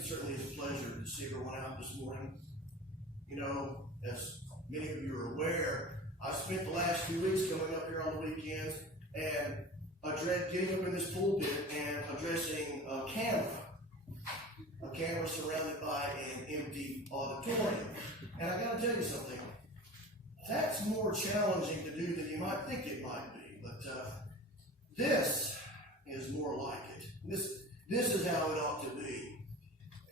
it certainly is a pleasure to see everyone out this morning. You know, as many of you are aware, I spent the last few weeks coming up here on the weekends and getting up in this pulpit and addressing a camera surrounded by an empty auditorium. And I got to tell you something, that's more challenging to do than you might think it might be. But this is more like it. This is how it ought to be.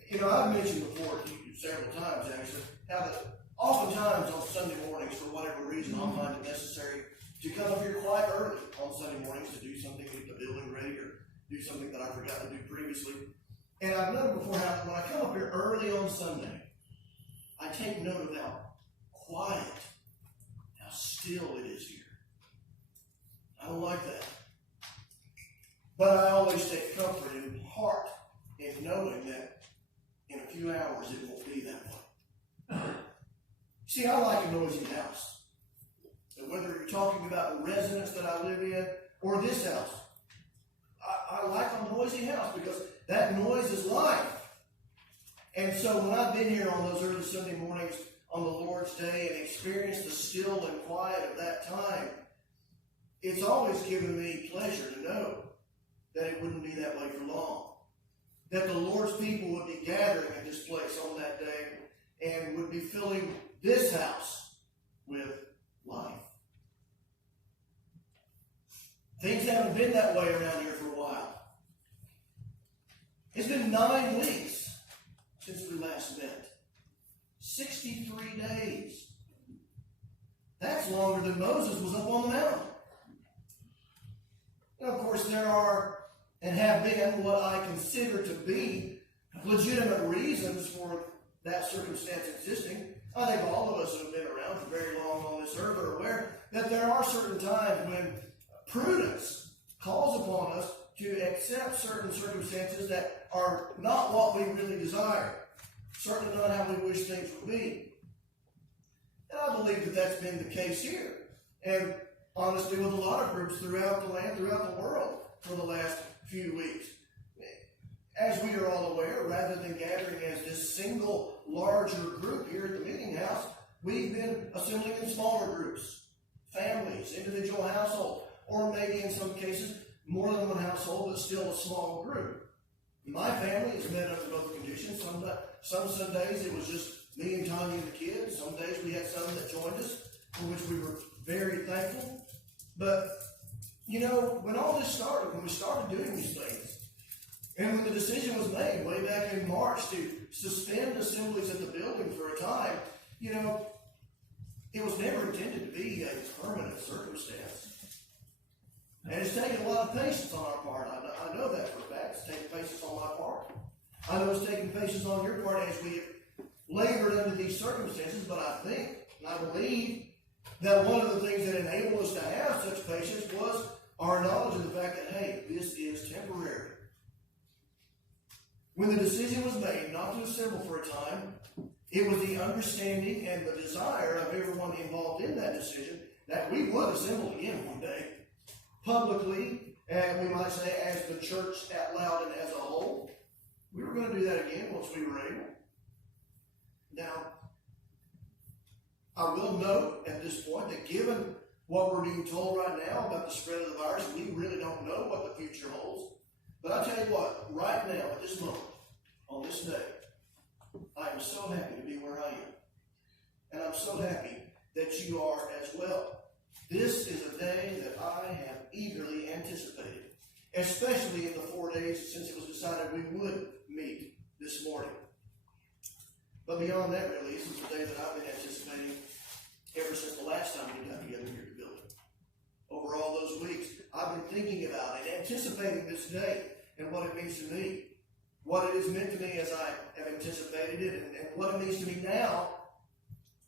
You know, I've mentioned before to you several times, actually, how that oftentimes on Sunday mornings, for whatever reason, I'll find it necessary to come up here quite early on Sunday mornings to do something, get the building ready, or do something that I forgot to do previously. And I've noted before how when I come up here early on Sunday, I take note of how quiet, how still it is here. I don't like that. But I always take comfort in heart in knowing that in a few hours it won't be that way. See, I like a noisy house. And whether you're talking about the residence that I live in or this house, I like a noisy house because that noise is life. And so when I've been here on those early Sunday mornings on the Lord's Day and experienced the still and quiet of that time, it's always given me pleasure to know that it wouldn't be that way for long. That the Lord's people would be gathering at this place on that day and would be filling this house with life. Things haven't been that way around here for a while. It's been 9 weeks since we last met. 63 days. That's longer than Moses was up on the mountain. And of course, there are and have been what I consider to be legitimate reasons for that circumstance existing. I think all of us who have been around for very long on this earth are aware that there are certain times when prudence calls upon us to accept certain circumstances that are not what we really desire, certainly not how we wish things would be. And I believe that that's been the case here, and honestly with a lot of groups throughout the land, throughout the world for the last few weeks. As we are all aware, rather than gathering as this single larger group here at the meeting house, we've been assembling in smaller groups, families, individual households, or maybe in some cases more than one household, but still a small group. My family has met under both conditions. Some Sundays it was just me and Tanya and the kids. Some days we had some that joined us, for which we were very thankful. But you know, when all this started, when we started doing these things, and when the decision was made way back in March to suspend assemblies at the building for a time, you know, it was never intended to be a permanent circumstance. And it's taken a lot of patience on our part. I know that for a fact. It's taken patience on my part. I know it's taken patience on your part as we labored under these circumstances, but I think, and I believe, that one of the things that enabled us to have such patience was our knowledge of the fact that, hey, this is temporary. When the decision was made not to assemble for a time, it was the understanding and the desire of everyone involved in that decision that we would assemble again one day, publicly, and we might say as the church at Loudon as a whole. We were going to do that again once we were able. Now, I will note at this point that given what we're being told right now about the spread of the virus, we really don't know what the future holds. But I tell you what, right now, at this moment, on this day, I am so happy to be where I am. And I'm so happy that you are as well. This is a day that I have eagerly anticipated, especially in the 4 days since it was decided we would meet this morning. But beyond that, really, this is a day that I've been anticipating ever since the last time we got together here at the building. Over all those weeks, I've been thinking about it, anticipating this day and what it means to me, what it has meant to me as I have anticipated it, and what it means to me now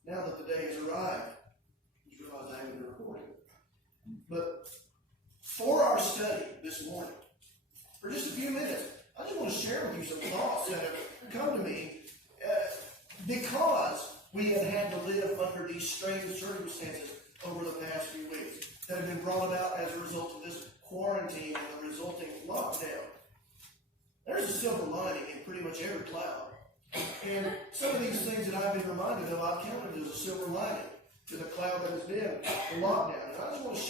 that the day has arrived. Just realized I haven't been recording. But for our study this morning, for just a few minutes, I just want to share with you some thoughts that have come to me because we have had to live under these strange circumstances over the past few weeks that have been brought about as a result of this quarantine and the resulting lockdown. There's a silver lining in pretty pretty much every cloud. And some of these things that I've been reminded of, I've counted as a silver lining to the cloud that has been the lockdown. And I just want to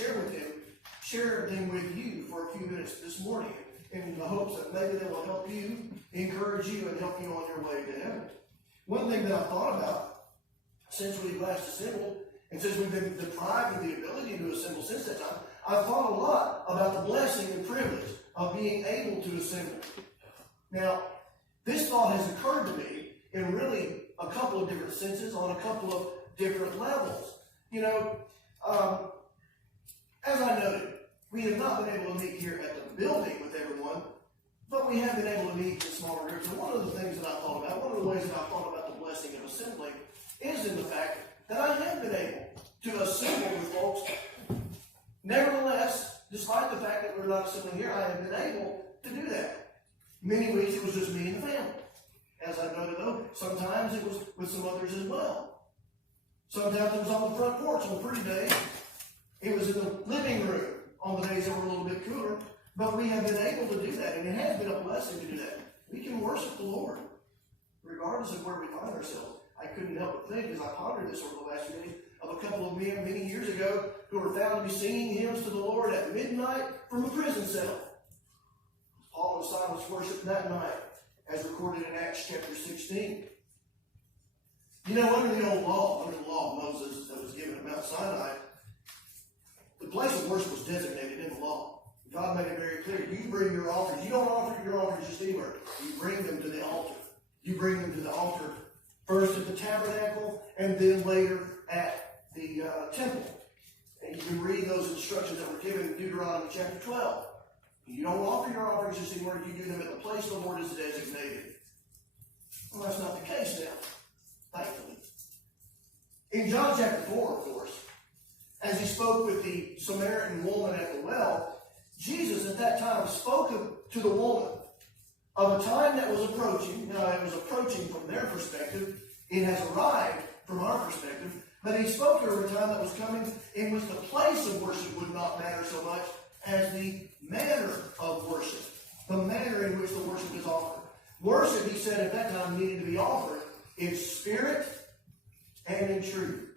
share them with you for a few minutes this morning in the hopes that maybe they will help you, encourage you, and help you on your way to heaven. One thing that I've thought about since we've last assembled, and since we've been deprived of the ability to assemble since that time, I've thought a lot about the blessing and privilege of being able to assemble. Now, this thought has occurred to me in really a couple of different senses, on a couple of different levels. You know, as I noted, we have not been able to meet here at the building with everyone, but we have been able to meet in smaller groups. And one of the things that I thought about, one of the ways that I thought about the blessing of assembling is in the fact that I have been able to assemble with folks. Nevertheless, despite the fact that we're not assembling here, I have been able to do that. Many weeks it was just me and the family. As I noted though, sometimes it was with some others as well. Sometimes it was on the front porch on pretty days. It was in the living room on the days that were a little bit cooler. But we have been able to do that, and it has been a blessing to do that. We can worship the Lord regardless of where we find ourselves. I couldn't help but think, as I pondered this over the last few days, of a couple of men many years ago who were found to be singing hymns to the Lord at midnight from a prison cell. Paul and Silas worshiped that night, as recorded in Acts chapter 16. You know, under the law of Moses that was given at Mount Sinai, the place of worship was designated in the law. God made it very clear. You bring your offers. You don't offer your offers just anywhere. You bring them to the altar. You bring them to the altar first at the tabernacle and then later at the temple. And you can read those instructions that were given in Deuteronomy chapter 12. You don't offer your offerings just anywhere. You do them at the place the Lord is designated. Well, that's not the case now, thankfully. In John chapter 4, of course, as he spoke with the Samaritan woman at the well, Jesus at that time spoke to the woman of a time that was approaching. Now, it was approaching from their perspective. It has arrived from our perspective. But he spoke to her of a time that was coming in which the place of worship would not matter so much as the manner of worship, the manner in which the worship is offered. Worship, he said at that time, needed to be offered in spirit and in truth.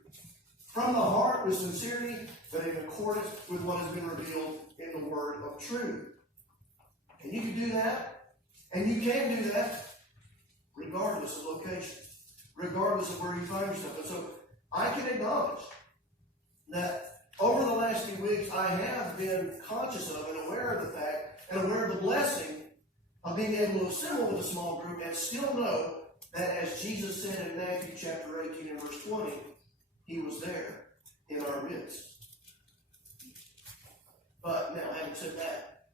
From the heart with sincerity, but in accordance with what has been revealed in the word of truth. And you can do that, and you can do that regardless of location, regardless of where you find yourself. And so I can acknowledge that over the last few weeks, I have been conscious of and aware of the fact and aware of the blessing of being able to assemble with a small group and still know that, as Jesus said in Matthew chapter 18 and verse 20, he was there in our midst. But now, having said that,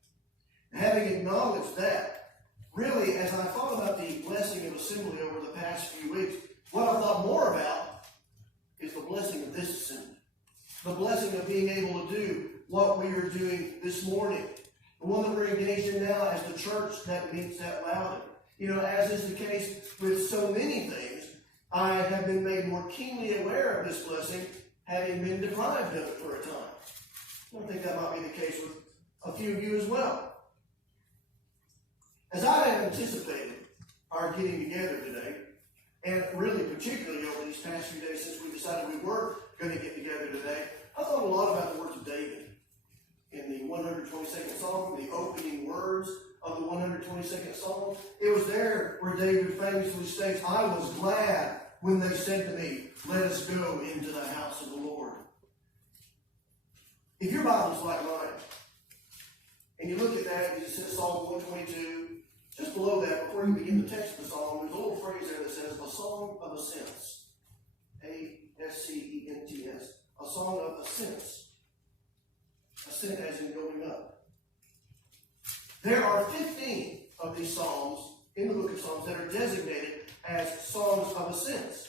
having acknowledged that, really, as I thought about the blessing of assembly over the past few weeks, what I thought more about is the blessing of this assembly. The blessing of being able to do what we are doing this morning. The one that we're engaged in now as the church that meets at Loudon. You know, as is the case with so many things, I have been made more keenly aware of this blessing, having been deprived of it for a time. I think that might be the case with a few of you as well. As I have anticipated our getting together today, and really particularly over these past few days since we decided we were going to get together today, I thought a lot about the words of David in the 122nd Psalm, the opening words of the 122nd Psalm. It was there where David famously states, "I was glad when they said to me, 'Let us go into the house of the Lord.'" If your Bible's like mine, and you look at that, it says Psalm 122, just below that, before you begin the text of the psalm, there's a little phrase there that says, "A song of ascents." A-S-C-E-N-T-S. A song of ascents. Ascent as in going up. There are 15 of these psalms in the book of Psalms that are designated as songs of ascents.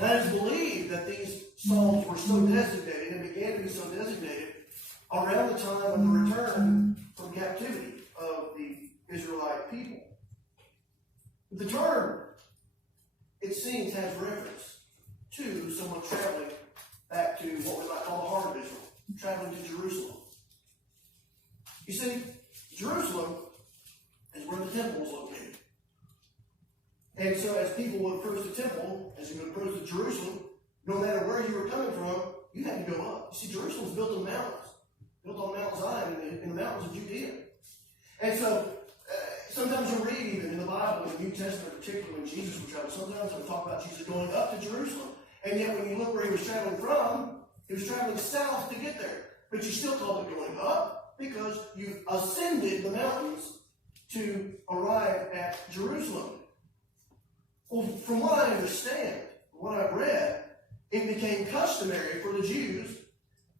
Now, it is believed that these psalms were so designated and began to be so designated around the time of the return from captivity of the Israelite people. The term, it seems, has reference to someone traveling back to what we might call the heart of Israel, traveling to Jerusalem. You see, Jerusalem is where the temple was located. And so as people would approach the temple, as you would approach the Jerusalem, no matter where you were coming from, you had to go up. You see, Jerusalem was built on mountains, built on Mount Zion in the mountains of Judea. And so sometimes you'll read even in the Bible, in the New Testament, particularly when Jesus would travel, sometimes it'll talk about Jesus going up to Jerusalem. And yet when you look where he was traveling from, he was traveling south to get there. But you still call it going up because you ascended the mountains to arrive at Jerusalem. Well, from what I understand, what I've read, it became customary for the Jews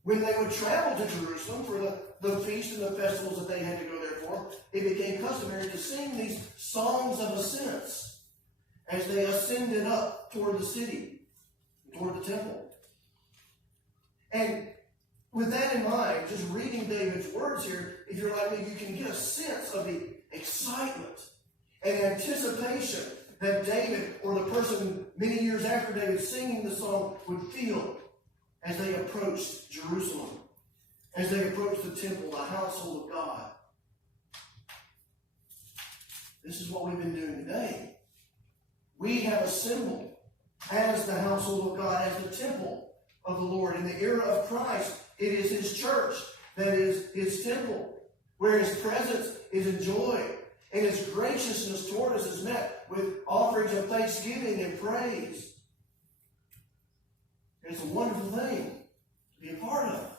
when they would travel to Jerusalem for the feast and the festivals that they had to go there for. It became customary to sing these songs of ascents as they ascended up toward the city, toward the temple. And with that in mind, just reading David's words here, if you're like me, you can get a sense of the excitement and anticipation that David, or the person many years after David singing the song, would feel as they approached Jerusalem, as they approached the temple, the household of God. This is what we've been doing today. We have assembled as the household of God, as the temple of the Lord. In the era of Christ, it is his church that is his temple, where his presence is enjoyed and his graciousness toward us is met with offerings of thanksgiving and praise. It's a wonderful thing to be a part of.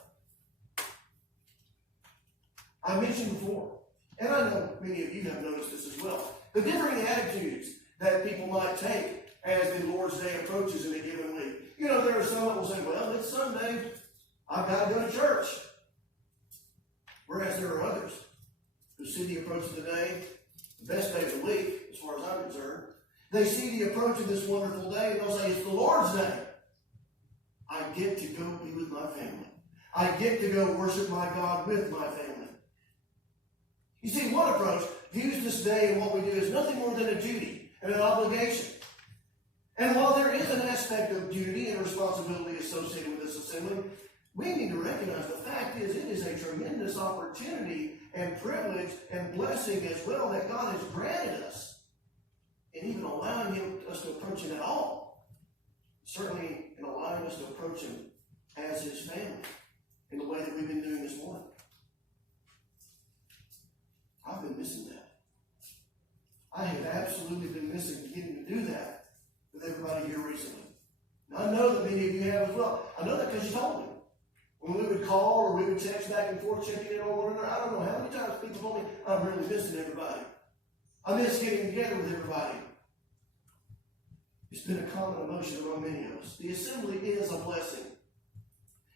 I mentioned before, and I know many of you have noticed this as well, the differing attitudes that people might take as the Lord's Day approaches in a given week. You know, there are some that will say, well, it's Sunday, I've got to go to church. Whereas there are others who see the approach of the day, the best day of the week, as far as I'm concerned. They see the approach of this wonderful day and they'll say, it's the Lord's Day. I get to go be with my family. I get to go worship my God with my family. You see, one approach views this day and what we do as nothing more than a duty and an obligation. And while there is an aspect of duty and responsibility associated with this assembly, we need to recognize the fact is it is a tremendous opportunity and privilege and blessing as well that God has granted us, and even allowing us to approach him at all. Certainly in allowing us to approach him as his family in the way that we've been doing this morning. I've been missing that. I have absolutely been missing getting to do that with everybody here recently. And I know that many of you have as well. I know that because you told me. When we would call or we would text back and forth, checking in on one another, I don't know how many times people told me, I'm really missing everybody. I miss getting together with everybody. It's been a common emotion among many of us. The assembly is a blessing.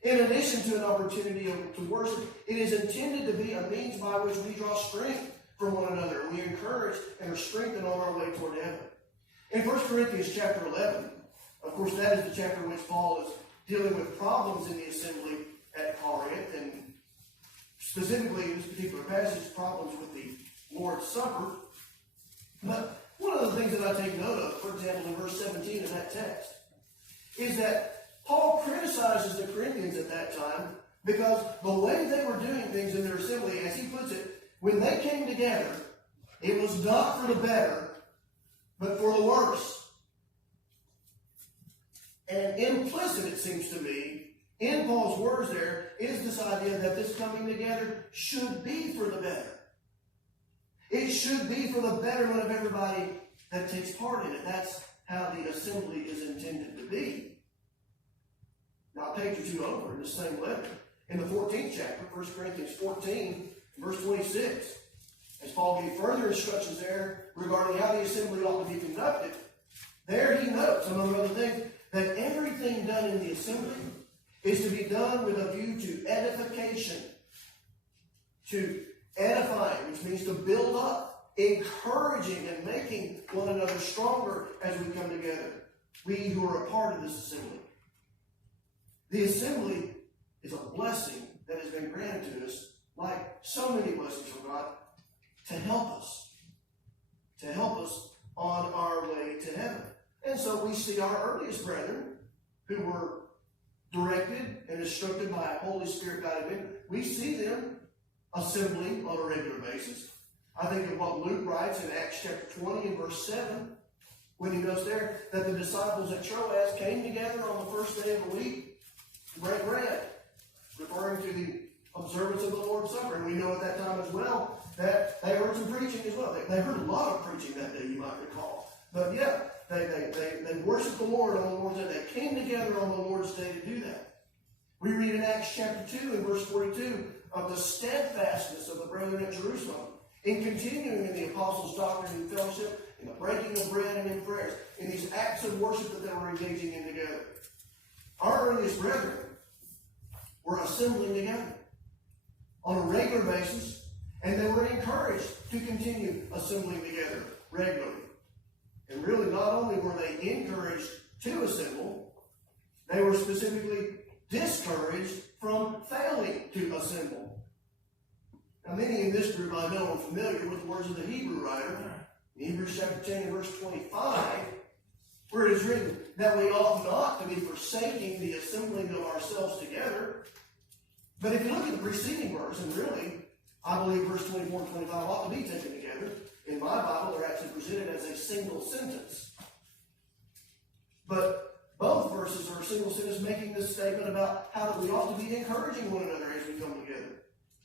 In addition to an opportunity to worship, it is intended to be a means by which we draw strength from one another. We encourage and are strengthened on our way toward heaven. In 1 Corinthians chapter 11, of course, that is the chapter in which Paul is dealing with problems in the assembly at Corinth, and specifically in this particular passage, problems with the Lord's Supper. But one of the things that I take note of, for example, in verse 17 of that text, is that Paul criticizes the Corinthians at that time because the way they were doing things in their assembly, as he puts it, when they came together, it was not for the better, but for the worse. And implicit, it seems to me, in Paul's words there, is this idea that this coming together should be for the better. It should be for the betterment of everybody that takes part in it. That's how the assembly is intended to be. Now, a page or two over in the same letter, in the 14th chapter, 1 Corinthians 14, verse 26, as Paul gave further instructions there regarding how the assembly ought to be conducted, there he notes, among other things, that everything done in the assembly is to be done with a view to edification, to edifying, which means to build up, encouraging and making one another stronger as we come together, we who are a part of this assembly. The assembly is a blessing that has been granted to us, like so many blessings from God, to help us on our way to heaven. And so we see our earliest brethren who were directed and instructed by a Holy Spirit guided men. We see them assembling on a regular basis. I think of what Luke writes in Acts chapter 20 and verse 7, when he notes there that the disciples at Troas came together on the first day of the week to break bread, referring to the observance of the Lord's Supper. And we know at that time as well that they heard some preaching as well. They heard a lot of preaching that day, you might recall. But yeah, they worshiped the Lord on the Lord's Day. They came together on the Lord's Day to do that. We read in Acts chapter 2 and verse 42 of the steadfastness of the brethren at Jerusalem in continuing in the apostles' doctrine and fellowship, in the breaking of bread and in prayers, in these acts of worship that they were engaging in together. Our earliest brethren were assembling together on a regular basis, and they were encouraged to continue assembling together regularly. And really, not only were they encouraged to assemble, they were specifically discouraged from failing to assemble. Now, many in this group I know are familiar with the words of the Hebrew writer in Hebrews chapter 10 and verse 25, where it is written that we ought not to be forsaking the assembling of ourselves together. But if you look at the preceding verse, and really, I believe verse 24 and 25 ought to be taken together. In my Bible, they're actually presented as a single sentence. But both verses are a single sentence making this statement about how that we ought to be encouraging one another as we come together.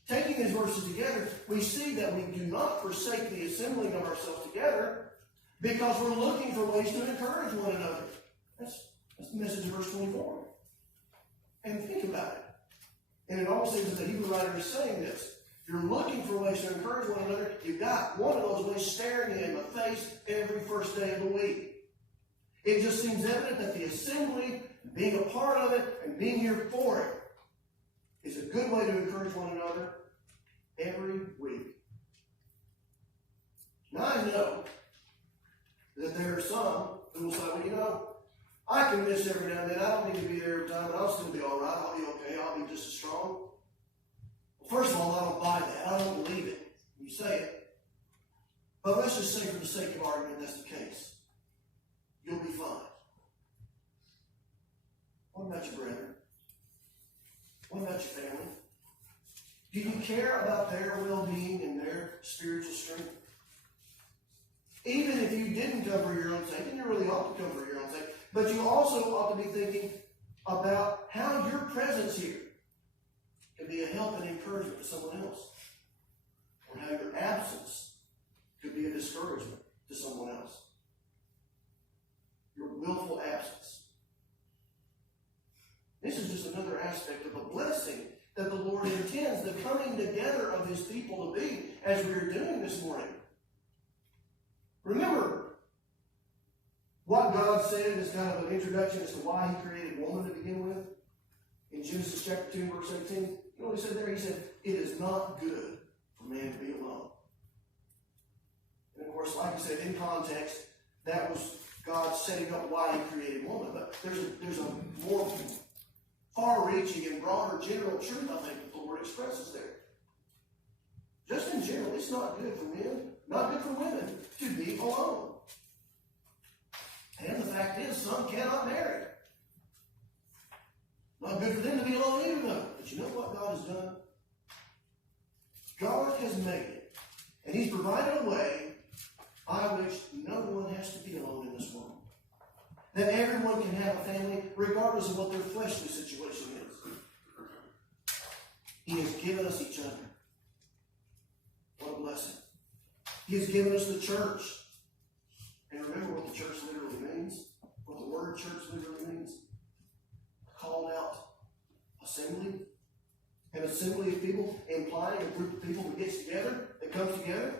Taking these verses together, we see that we do not forsake the assembling of ourselves together because we're looking for ways to encourage one another. That's the message of verse 24. And think about it. And it almost seems that the Hebrew writer is saying this. If you're looking for ways to encourage one another, you've got one of those ways staring you in the face every first day of the week. It just seems evident that the assembly, being a part of it, and being here for it, is a good way to encourage one another every week. Now I know that there are some who will say, well, you know, I can miss every now and then. I don't need to be there every time, but I'll still be all right. I'll be okay. I'll be just as strong. Well, first of all, I don't buy that. I don't believe it. You say it. But let's just say for the sake of argument that's the case. You'll be fine. What about your brethren? What about your family? Do you care about their well-being and their spiritual strength? Even if you didn't come for your own sake, and you really ought to come for your own sake, but you also ought to be thinking about how your presence here can be a help and encouragement to someone else, or how your absence could be a discouragement to someone else. Your willful absence. This is just another aspect of the blessing that the Lord intends the coming together of His people to be, as we are doing this morning. Remember what God said as kind of an introduction as to why He created woman to begin with? In Genesis chapter 2, verse 18. You know what He said there? He said, it is not good for man to be alone. And of course, like I said, in context, that was God setting up why He created woman. But there's a more far-reaching and broader general truth, I think, that the Lord expresses there. Just in general, it's not good for men, not good for women to be alone. And the fact is, some cannot marry. Not good for them to be alone either, though. But you know what God has done? God has made it. And He's provided a way by which no one has to be alone in this world. That everyone can have a family regardless of what their fleshly situation is. He has given us each other. What a blessing. He has given us the church. And remember what the church literally means? What the word church literally means? Called out assembly. An assembly of people implying a group of people that gets together, that comes together.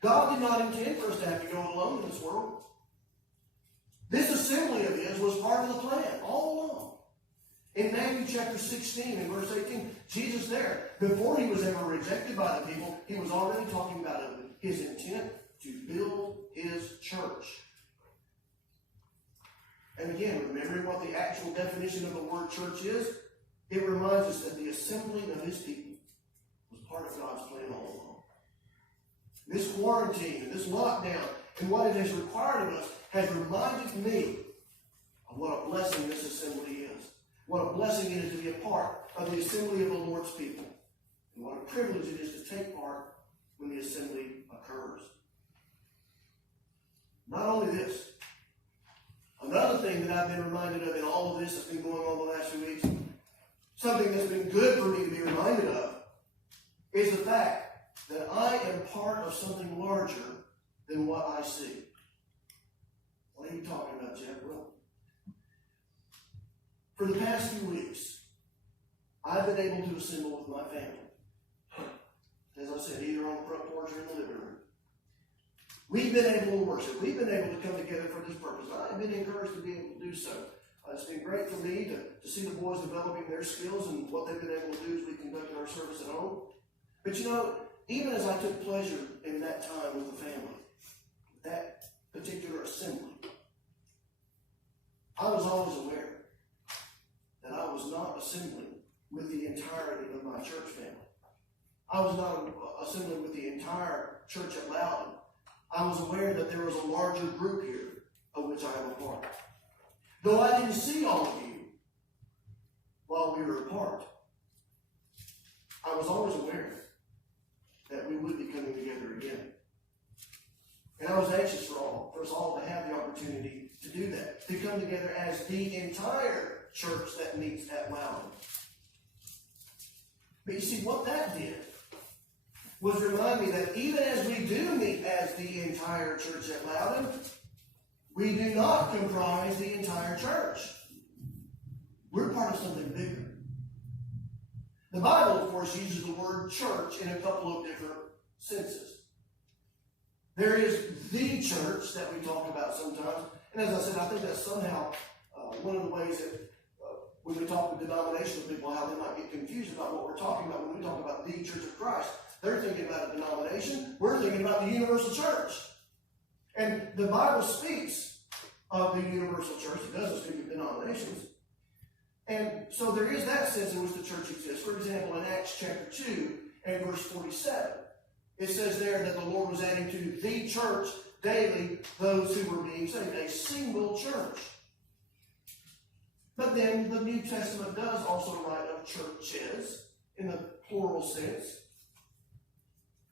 God did not intend for us to have to go alone in this world. This assembly of His was part of the plan all along. In Matthew chapter 16 and verse 18, Jesus there, before He was ever rejected by the people, He was already talking about His intent to build His church. And again, remembering what the actual definition of the word church is, it reminds us that the assembling of His people was part of God's plan all along. This quarantine and this lockdown and what it has required of us has reminded me of what a blessing this assembly is. What a blessing it is to be a part of the assembly of the Lord's people. And what a privilege it is to take part when the assembly occurs. Not only this, that I've been reminded of in all of this that's been going on the last few weeks, something that's been good for me to be reminded of, is the fact that I am part of something larger than what I see. What are you talking about, Jeff? Well, for the past few weeks, I've been able to assemble with my family. As I said, either on the front porch or in the living room. We've been able to worship. We've been able to come together for this purpose. I've been encouraged to be able to do so. It's been great for me to see the boys developing their skills and what they've been able to do as we conducted our service at home. But you know, even as I took pleasure in that time with the family, that particular assembly, I was always aware that I was not assembling with the entirety of my church family. I was not assembling with the entire church at Loudon. I was aware that there was a larger group here of which I am a part. Though I didn't see all of you while we were apart, I was always aware that we would be coming together again. And I was anxious for us all to have the opportunity to do that, to come together as the entire church that meets at Loudon. But you see, what that did was remind me that even as we do meet as the entire church at Loudon, we do not comprise the entire church. We're part of something bigger. The Bible, of course, uses the word church in a couple of different senses. There is the church that we talk about sometimes. And as I said, I think that's somehow one of the ways that when we talk with denominational people, how they might get confused about what we're talking about when we talk about the Church of Christ. They're thinking about a denomination. We're thinking about the universal church. And the Bible speaks of the universal church. It doesn't speak of denominations. And so there is that sense in which the church exists. For example, in Acts chapter 2 and verse 47, it says there that the Lord was adding to the church daily those who were being saved. A single church. But then the New Testament does also write of churches in the plural sense.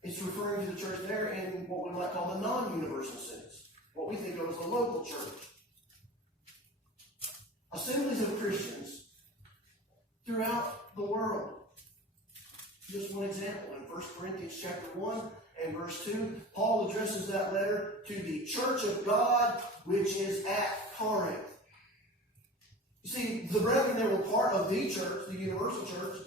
It's referring to the church there in what we might call the non-universal sense, what we think of as the local church. Assemblies of Christians throughout the world. Just one example, in 1 Corinthians chapter 1 and verse 2, Paul addresses that letter to the church of God which is at Corinth. You see, the brethren, they were part of the church, the universal church,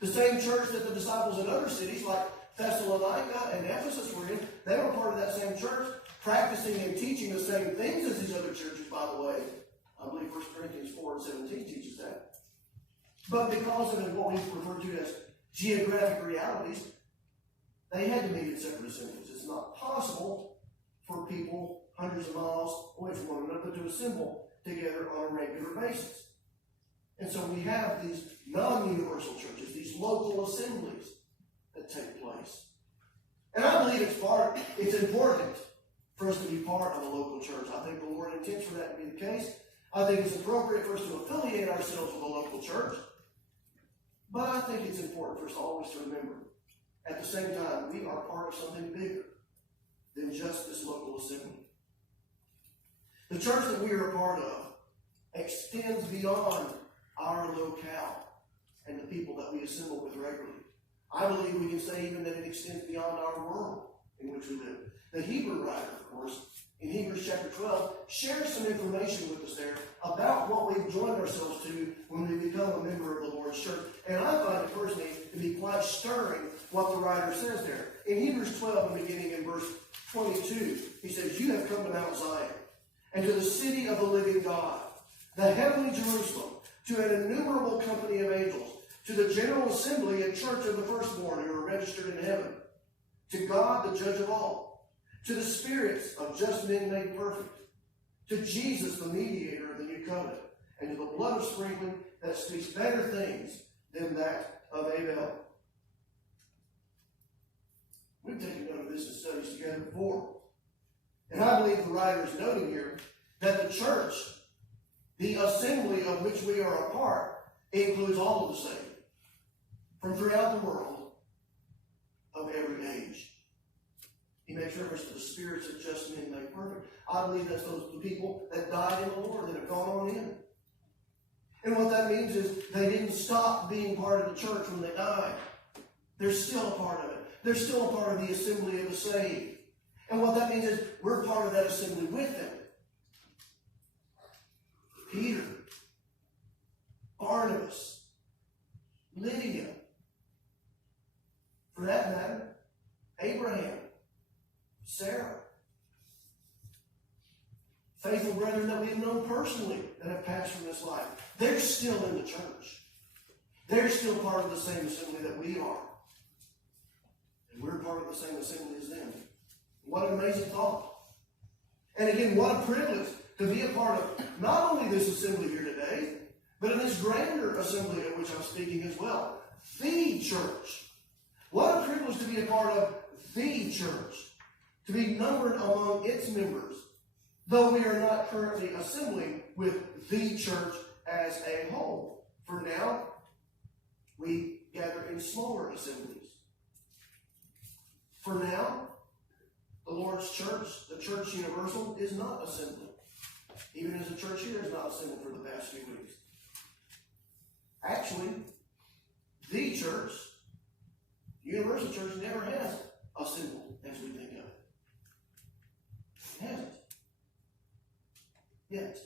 the same church that the disciples in other cities like Thessalonica and Ephesus were in. They were part of that same church, practicing and teaching the same things as these other churches, by the way. I believe 1 Corinthians 4 and 17 teaches that. But because of what we refer to as geographic realities, they had to meet in separate assemblies. It's not possible for people hundreds of miles away from one another to assemble together on a regular basis. And so we have these non-universal churches, these local assemblies that take place. And I believe it's important for us to be part of a local church. I think the Lord intends for that to be the case. I think it's appropriate for us to affiliate ourselves with a local church. But I think it's important for us always to remember, at the same time, we are part of something bigger than just this local assembly. The church that we are a part of extends beyond our locale and the people that we assemble with regularly. I believe we can say even that it extends beyond our world in which we live. The Hebrew writer, of course, in Hebrews chapter 12, shares some information with us there about what we've joined ourselves to when we become a member of the Lord's church. And I find it personally to be quite stirring what the writer says there. In Hebrews 12, and beginning in verse 22, he says, "You have come to Mount Zion, and to the city of the living God, the heavenly Jerusalem, to an innumerable company of angels, to the general assembly and church of the firstborn who are registered in heaven, to God, the judge of all, to the spirits of just men made perfect, to Jesus, the mediator of the new covenant, and to the blood of sprinkling that speaks better things than that of Abel." We've taken note of this in studies together before. And I believe the writer is noting here that the church, the assembly of which we are a part, includes all of the saved from throughout the world of every age. He makes reference to the spirits of just men made perfect. I believe that's the people that died in the Lord that have gone on in. And what that means is they didn't stop being part of the church when they died. They're still a part of it. They're still a part of the assembly of the saved. And what that means is we're part of that assembly with them. Peter, Barnabas, Lydia, for that matter, Abraham, Sarah, faithful brethren that we've known personally that have passed from this life. They're still in the church. They're still part of the same assembly that we are. And we're part of the same assembly as them. What an amazing thought. And again, what a privilege to be a part of not only this assembly here today, but in this grander assembly at which I'm speaking as well. The church. What a privilege to be a part of the church. To be numbered among its members. Though we are not currently assembling with the church as a whole. For now, we gather in smaller assemblies. For now, the Lord's church, the church universal, is not assembling. Even as the church here is not assembled for the past few weeks. Actually, the church, the universal church, never has assembled as we think of it. It hasn't. Yet.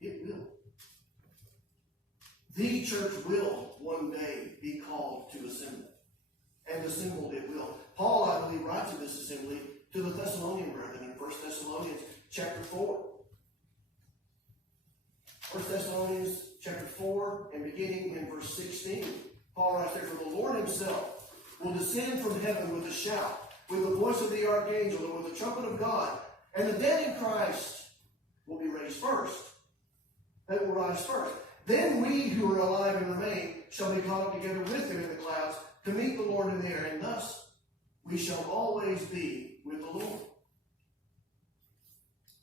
It will. The church will one day be called to assemble. And assembled it will. Paul, I believe, writes of this assembly to the Thessalonian brethren in 1 Thessalonians chapter 4. 1 Thessalonians chapter 4 and beginning in verse 16. Paul writes there, "For the Lord himself will descend from heaven with a shout, with the voice of the archangel, and with the trumpet of God, and the dead in Christ will be raised first." They will rise first. "Then we who are alive and remain shall be caught up together with them in the clouds to meet the Lord in the air, and thus we shall always be with the Lord."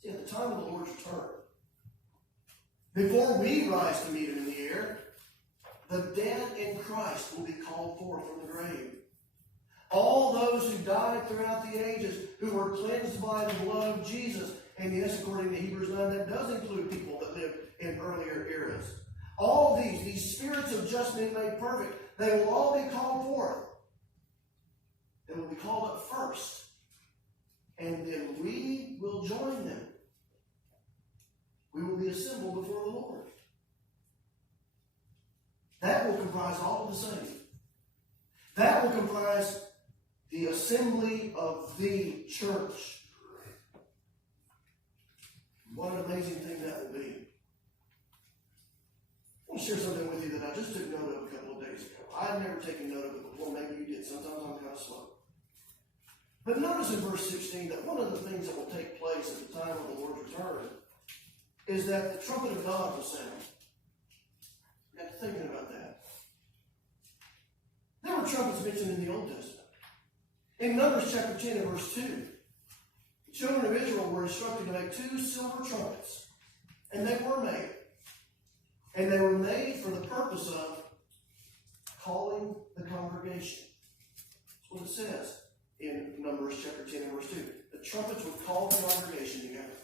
See, at the time of the Lord's return, before we rise to meet him in the air, the dead in Christ will be called forth from the grave. All those who died throughout the ages, who were cleansed by the blood of Jesus, and yes, according to Hebrews 9, that does include people that lived in earlier eras. All these spirits of just men made perfect, they will all be called forth. They will be called up first. And then we will join them. We will be assembled before the Lord. That will comprise all of the saints. That will comprise the assembly of the church. What an amazing thing that will be. I want to share something with you that I just took note of a couple of days ago. I had never taken note of it before. Maybe you did. Sometimes I'm kind of slow. But notice in verse 16 that one of the things that will take place at the time of the Lord's return is that the trumpet of God will sound. You got to thinking about that. There were trumpets mentioned in the Old Testament. In Numbers chapter 10 and verse 2, the children of Israel were instructed to make 2 silver trumpets. And they were made. And they were made for the purpose of calling the congregation. That's what it says in Numbers chapter 10 and verse 2. The trumpets would call the congregation together.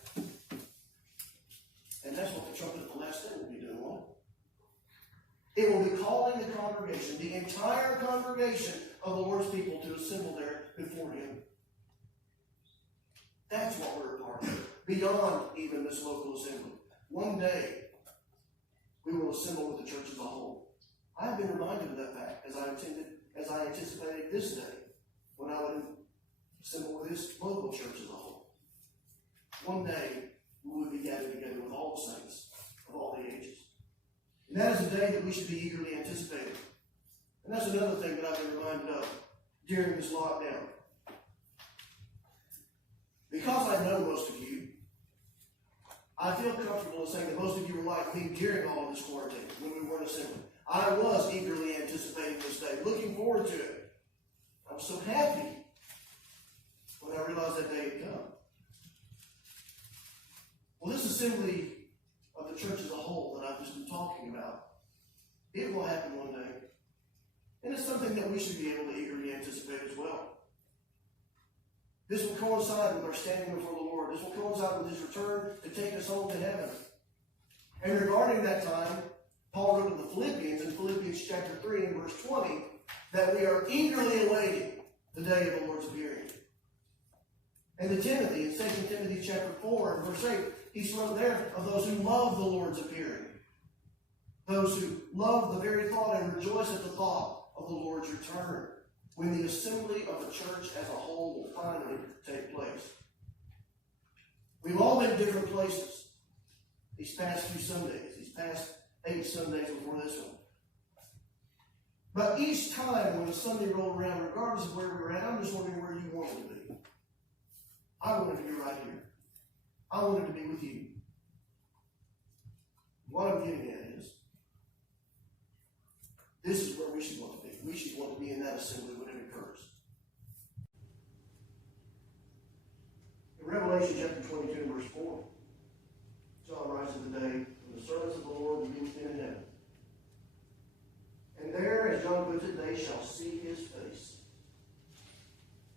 And that's what the trumpet of the last day will be doing, won't it? It will be calling the congregation, the entire congregation of the Lord's people, to assemble there before him. That's what we're a part of, beyond even this local assembly. One day, we will assemble with the church as a whole. I have been reminded of that fact as I anticipated this day, when I would assemble with this local church as a whole. One day, we would be gathered together with all the saints of all the ages. And that is a day that we should be eagerly anticipating. And that's another thing that I've been reminded of during this lockdown. Because I know most of you, I feel comfortable in saying that most of you were like me during all of this quarantine, when we weren't assembling. I was eagerly anticipating this day, looking forward to it. I was so happy when I realized that day had come. Well, this assembly of the church as a whole that I've just been talking about, it will happen one day. And it's something that we should be able to eagerly anticipate as well. This will coincide with our standing before the Lord. This will coincide with his return to take us home to heaven. And regarding that time, Paul wrote to the Philippians in Philippians chapter 3 and verse 20 that we are eagerly awaiting the day of the Lord's appearing. And to Timothy, in 2 Timothy chapter 4 and verse 8, he wrote there of those who love the Lord's appearing. Those who love the very thought and rejoice at the thought of the Lord's return, when the assembly of the church as a whole will finally take place. We've all been different places these past few Sundays, these past 8 Sundays before this one. But each time when a Sunday rolled around, regardless of where we were at, I'm just wondering where you wanted to be. I wanted to be right here. I wanted to be with you. What I'm getting at is, this is where we should want to be. We should want to be in that assembly when it occurs. In Revelation chapter 22 and verse 4, John writes of the day when the servants of the Lord will be with him in heaven. And there, as John puts it, they shall see his face.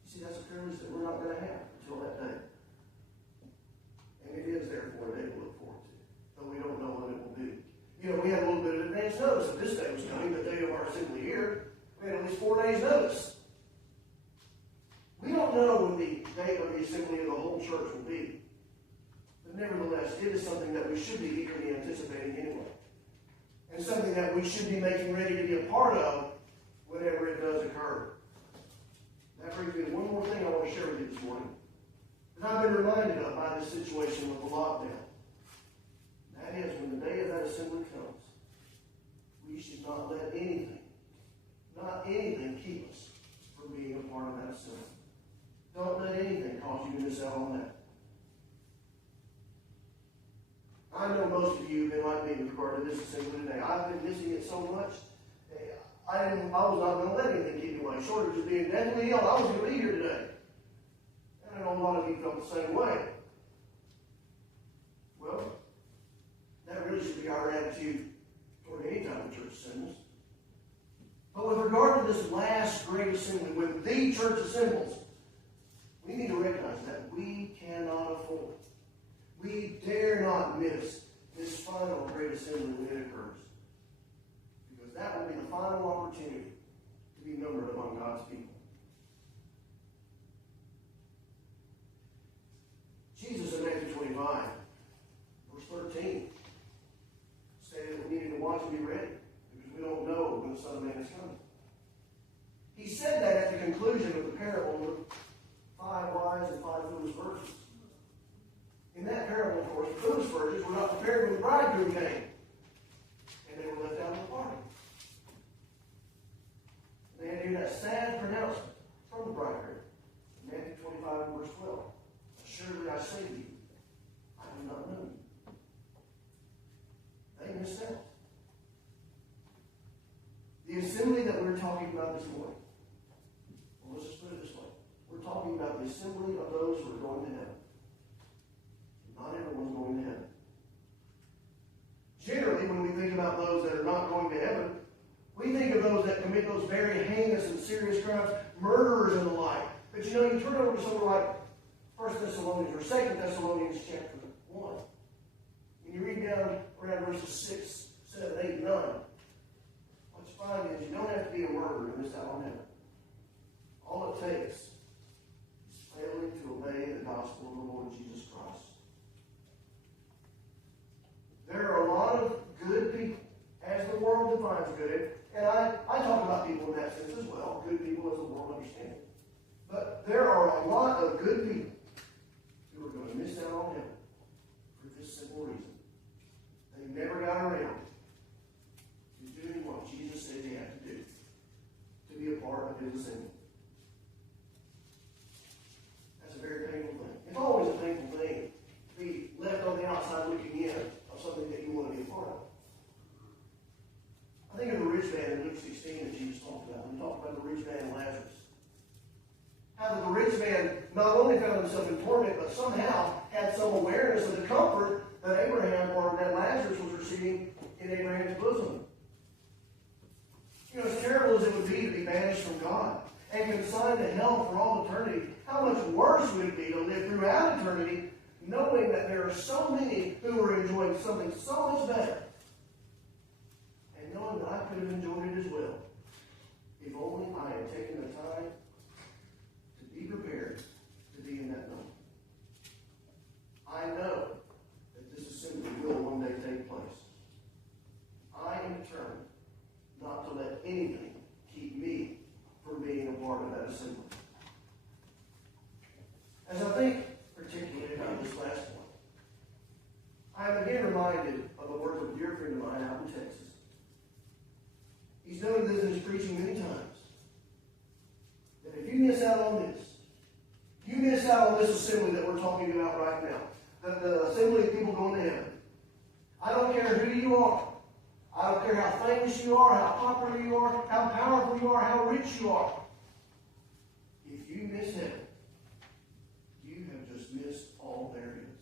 You see, that's a privilege that we're not going to have until that day. And it is, therefore, a day to look forward to, though we don't know when it will be. You know, we had a little bit of advance notice that this day was coming, the day of our assembly here. We had at least 4 days' notice. We don't know when the date of the assembly of the whole church will be. But nevertheless, it is something that we should be eagerly anticipating anyway. And something that we should be making ready to be a part of whenever it does occur. That brings me to one more thing I want to share with you this morning, that I've been reminded of by this situation with the lockdown. That is, when the day of that assembly comes, we should not let anything keep us from being a part of that assembly. Don't let anything cause you to miss out on that. I know most of you have been like me with regard to this assembly today. I've been missing it so much. I was not going to let anything keep me away. Short of just being deathly ill, I was going to be here today. And I know a lot of you felt the same way. Well, that really should be our attitude toward any time of church assemblies. But with regard to this last great assembly, when the church assembles, we need to recognize that we cannot afford. We dare not miss this final great assembly when it occurs. Because that will be the final opportunity to be numbered among God's people. Jesus in Matthew 25, verse 13, stated that we needed to watch and be ready, because we don't know when the Son of Man is coming. He said that at the conclusion of the parable of 5 wise and 5 foolish virgins. In that parable, of course, the foolish virgins were not prepared when the bridegroom came, and they were left out of the party. They had to hear that sad pronouncement from the bridegroom. Matthew 25 and verse 12. Surely I say to you, I do not know you. They missed out. The assembly that we're talking about this morning, well, let's just put it this way. We're talking about the assembly of those who are going to heaven. Not everyone's going to heaven. Generally, when we think about those that are not going to heaven, we think of those that commit those very heinous and serious crimes, murderers and the like. But you know, you turn over to somewhere like 1 Thessalonians or 2 Thessalonians chapter 1, and you read down around verses 6, 7, 8, and 9. What you find is you don't have to be a murderer to miss out on heaven. All it takes is failing to obey the gospel of the Lord Jesus Christ. There are a lot of good people, as the world defines good, and I talk about people in that sense as well, good people as the world understands it. But there are a lot of good people who are going to miss out on heaven for this simple reason. They never got around to doing what Jesus said they had to do to be a part of his assembly. That's a very painful thing. It's always a painful thing to be left on the outside looking in of something that you want to be a part of. I think of the rich man in Luke 16 that Jesus talked about. We talked about the rich man and Lazarus. How the rich man not only found himself in torment, but somehow had some awareness of the comfort that Abraham or that Lazarus was receiving in Abraham's bosom. You know, as terrible as it would be to be banished from God, and consigned to hell for all eternity, how much worse would it be to live throughout eternity knowing that there are so many who are enjoying something so much better, and knowing that I could have enjoyed it as well, if only I had taken the time to be prepared to be in that moment. I know that this assembly will one day take place. I am determined not to let anything keep me from being a part of that assembly. As I think particularly about this last one, I am again reminded of the words of a dear friend of mine out in Texas. He's noted this in his preaching many times. That if you miss out on this, you miss out on this assembly that we're talking about right now, the assembly of people going to heaven. I don't care who you are. I don't care how famous you are, how popular you are, how powerful you are, how rich you are. If you miss heaven, you have just missed all there is.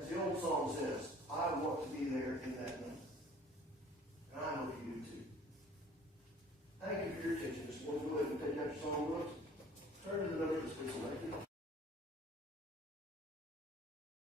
As the old song says, I want to be there in that moment. And I hope you do too. Thank you for your attention this morning. Go ahead and take out your song books. Turn to the number that's facing right here.